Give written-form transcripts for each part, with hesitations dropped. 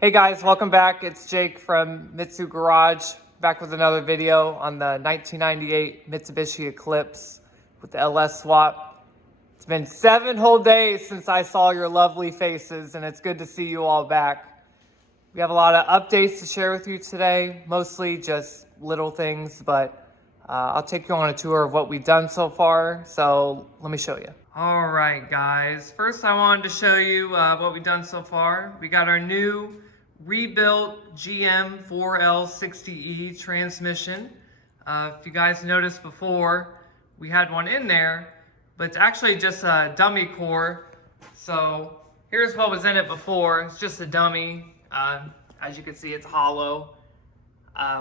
Hey guys, welcome back. It's Jake from Mitzu Garage, back with another video on the 1998 Mitsubishi Eclipse with the LS swap. It's been 7 whole days since I saw your lovely faces, and it's good to see you all back. We have a lot of updates to share with you today, mostly just little things, but I'll take you on a tour of what we've done so far, so let me show you. All right, guys. First, I wanted to show you what we've done so far. We got our new rebuilt GM 4L60E transmission. If you guys noticed before, we had one in there, but it's actually just a dummy core. So here's what was in it before. It's just a dummy. As you can see, it's hollow.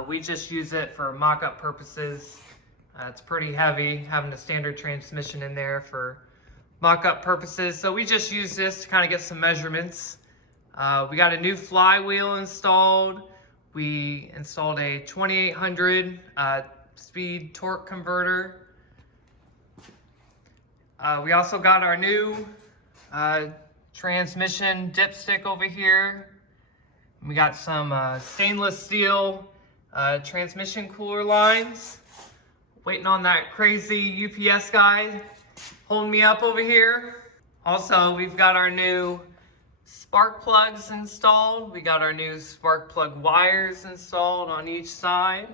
We just use it for mock-up purposes. It's pretty heavy, having a standard transmission in there for mock-up purposes. So we just use this to kind of get some measurements. We got a new flywheel installed. We installed a 2800 speed torque converter. We also got our new transmission dipstick over here. We got some stainless steel transmission cooler lines. Waiting on that crazy UPS guy holding me up over here. Also, we've got our new spark plugs installed. We got our new spark plug wires installed on each side.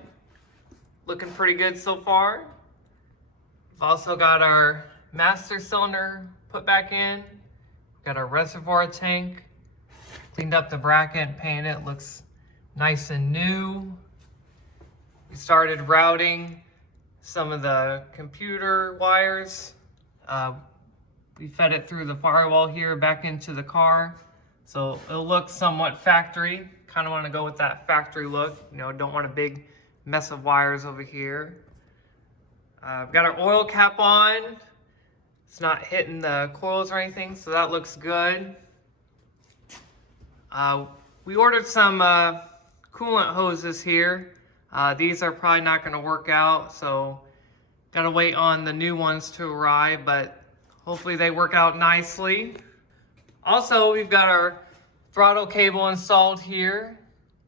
Looking pretty good so far. We've also got our master cylinder put back in. Got our reservoir tank. Cleaned up the bracket and painted it. Looks nice and new. We started routing some of the computer wires. We fed it through the firewall here back into the car. So it'll look somewhat factory. Kind of want to go with that factory look. You know, don't want a big mess of wires over here. We've got our oil cap on. It's not hitting the coils or anything, so that looks good. We ordered some coolant hoses here. These are probably not going to work out, so gotta wait on the new ones to arrive, but hopefully they work out nicely. Also, we've got our throttle cable installed here.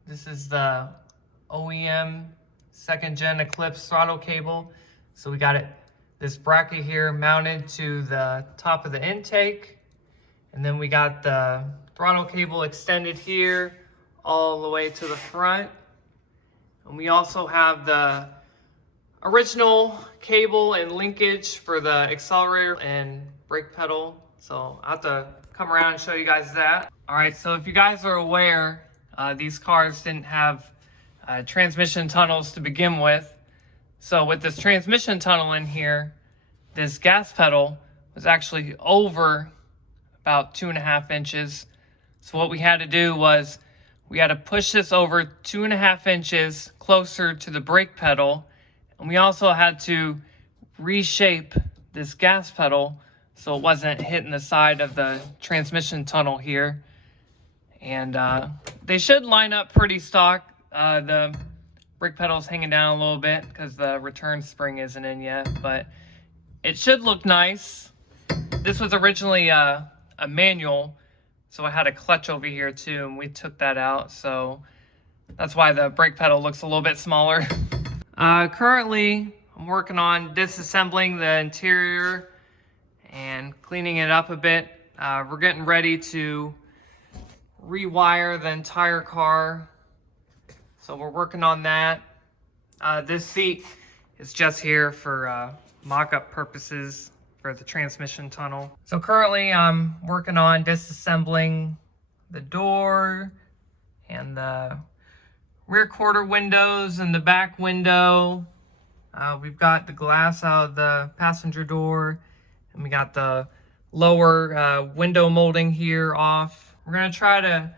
This is the OEM 2nd gen Eclipse throttle cable. So we got this bracket here mounted to the top of the intake. And then we got the throttle cable extended here all the way to the front. And we also have the original cable and linkage for the accelerator and brake pedal. So I'll have to come around and show you guys that. All right, so if you guys are aware, these cars didn't have transmission tunnels to begin with. So with this transmission tunnel in here, this gas pedal was actually over about 2.5 inches. So what we had to do was we had to push this over 2.5 inches closer to the brake pedal. And we also had to reshape this gas pedal so it wasn't hitting the side of the transmission tunnel here. And they should line up pretty stock. The brake pedal's hanging down a little bit because the return spring isn't in yet, but it should look nice. This was originally a manual, so I had a clutch over here too, and we took that out, so that's why the brake pedal looks a little bit smaller. Currently, I'm working on disassembling the interior and cleaning it up a bit. We're getting ready to rewire the entire car. So we're working on that. This seat is just here for mock-up purposes for the transmission tunnel. So currently I'm working on disassembling the door and the rear quarter windows and the back window. We've got the glass out of the passenger door, and we got the lower window molding here off. We're gonna try to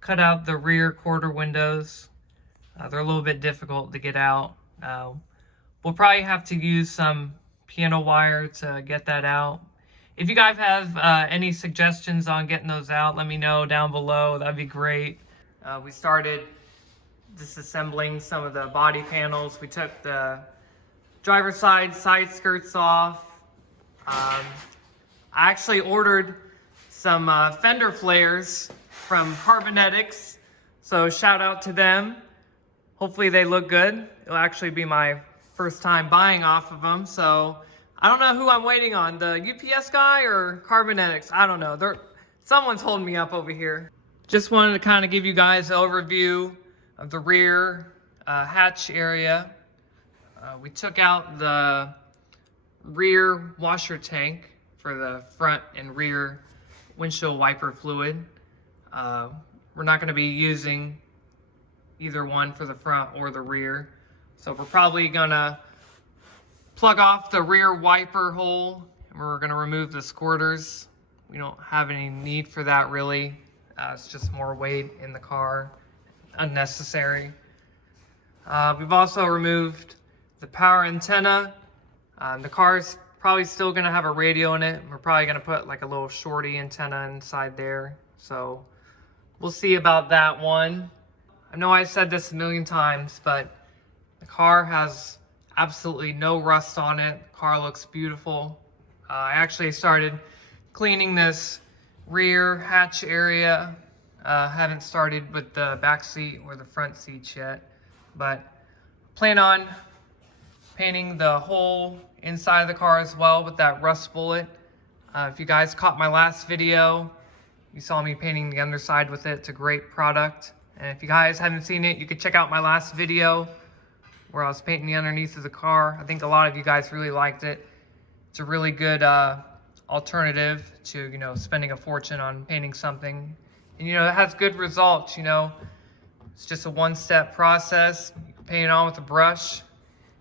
cut out the rear quarter windows. They're a little bit difficult to get out. We'll probably have to use some piano wire to get that out. If you guys have any suggestions on getting those out, let me know down below. That'd be great. We started disassembling some of the body panels. We took the driver's side skirts off. I actually ordered some fender flares from Carbonetics So shout out to them. Hopefully they look good. It'll actually be my first time buying off of them. So I don't know who I'm waiting on, the UPS guy or Carbonetics. I don't know. Someone's holding me up over here. Just wanted to kind of give you guys an overview of the rear hatch area. We took out the rear washer tank for the front and rear windshield wiper fluid. We're not going to be using either one for the front or the rear. So we're probably going to plug off the rear wiper hole, and we're going to remove the squirters. We don't have any need for that really. It's just more weight in the car, unnecessary. We've also removed the power antenna. The car's probably still going to have a radio in it. We're probably going to put like a little shorty antenna inside there. So we'll see about that one. I know I said this a million times, but the car has absolutely no rust on it. The car looks beautiful. I actually started cleaning this rear hatch area. Haven't started with the back seat or the front seats yet, but plan on painting the whole inside of the car as well with that rust bullet. If you guys caught my last video, you saw me painting the underside with it. It's a great product. And if you guys haven't seen it, you could check out my last video where I was painting the underneath of the car. I think a lot of you guys really liked it. It's a really good alternative to, you know, spending a fortune on painting something. And, you know, it has good results, you know. It's just a one-step process. You can paint it on with a brush,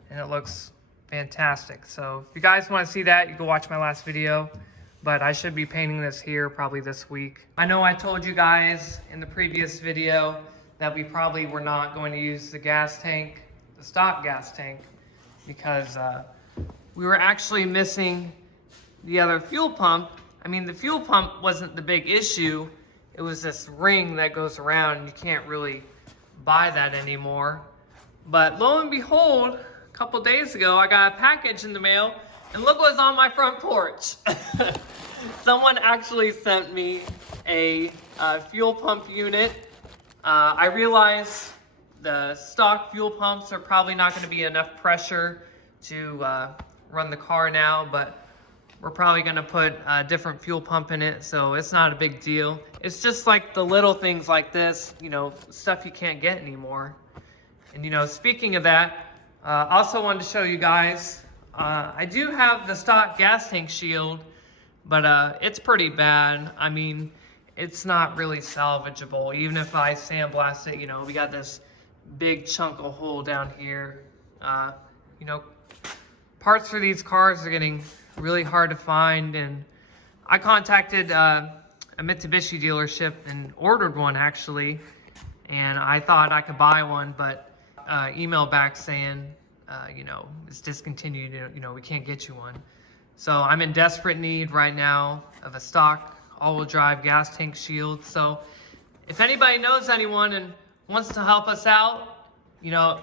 and it looks fantastic. So if you guys want to see that, you can watch my last video. But I should be painting this here probably this week. I know I told you guys in the previous video that we probably were not going to use the gas tank, the stock gas tank, because we were actually missing the other fuel pump. I mean, the fuel pump wasn't the big issue. It was this ring that goes around, and you can't really buy that anymore. But lo and behold, a couple days ago, I got a package in the mail, and look what's on my front porch. Someone actually sent me a fuel pump unit. I realize the stock fuel pumps are probably not going to be enough pressure to run the car now, but we're probably going to put a different fuel pump in it, so it's not a big deal. It's just like the little things like this, you know, stuff you can't get anymore. And, you know, speaking of that, I also wanted to show you guys, I do have the stock gas tank shield, but it's pretty bad. I mean, it's not really salvageable. Even if I sandblast it, you know, we got this big chunk of hole down here. You know, parts for these cars are getting really hard to find, and I contacted a Mitsubishi dealership and ordered one actually, and I thought I could buy one, but email back saying, you know, it's discontinued, you know, we can't get you one. So I'm in desperate need right now of a stock all-wheel drive gas tank shield. So if anybody knows anyone and wants to help us out, you know,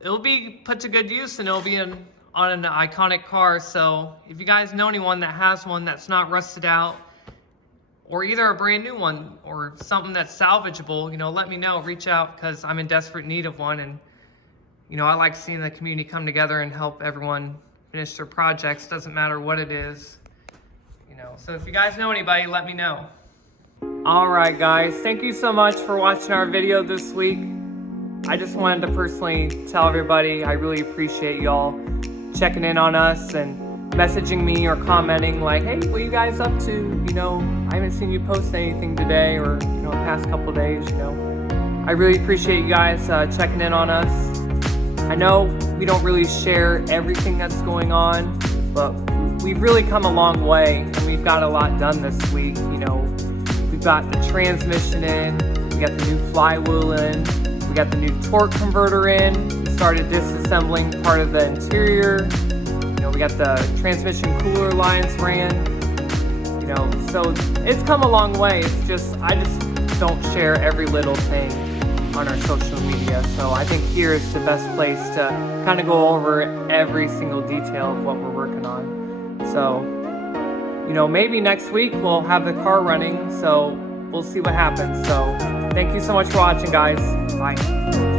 it'll be put to good use, and it'll be on an iconic car. So if you guys know anyone that has one that's not rusted out, or either a brand new one or something that's salvageable, you know, let me know, reach out, because I'm in desperate need of one. And, you know, I like seeing the community come together and help everyone finish their projects. Doesn't matter what it is, you know. So if you guys know anybody, let me know. All right, guys, thank you so much for watching our video this week. I just wanted to personally tell everybody I really appreciate y'all checking in on us and messaging me or commenting like, hey, what are you guys up to? You know, I haven't seen you post anything today, or, you know, the past couple days, you know. I really appreciate you guys checking in on us. I know we don't really share everything that's going on, but we've really come a long way, and we've got a lot done this week. You know, we've got the transmission in, we got the new flywheel in, we got the new torque converter in, we started disassembling part of the interior, you know, we got the transmission cooler lines ran, you know, so it's come a long way. It's just, I just don't share every little thing on our social media. So I think here is the best place to kind of go over every single detail of what we're working on. So, you know, maybe next week we'll have the car running. So we'll see what happens. So thank you so much for watching, guys. Bye.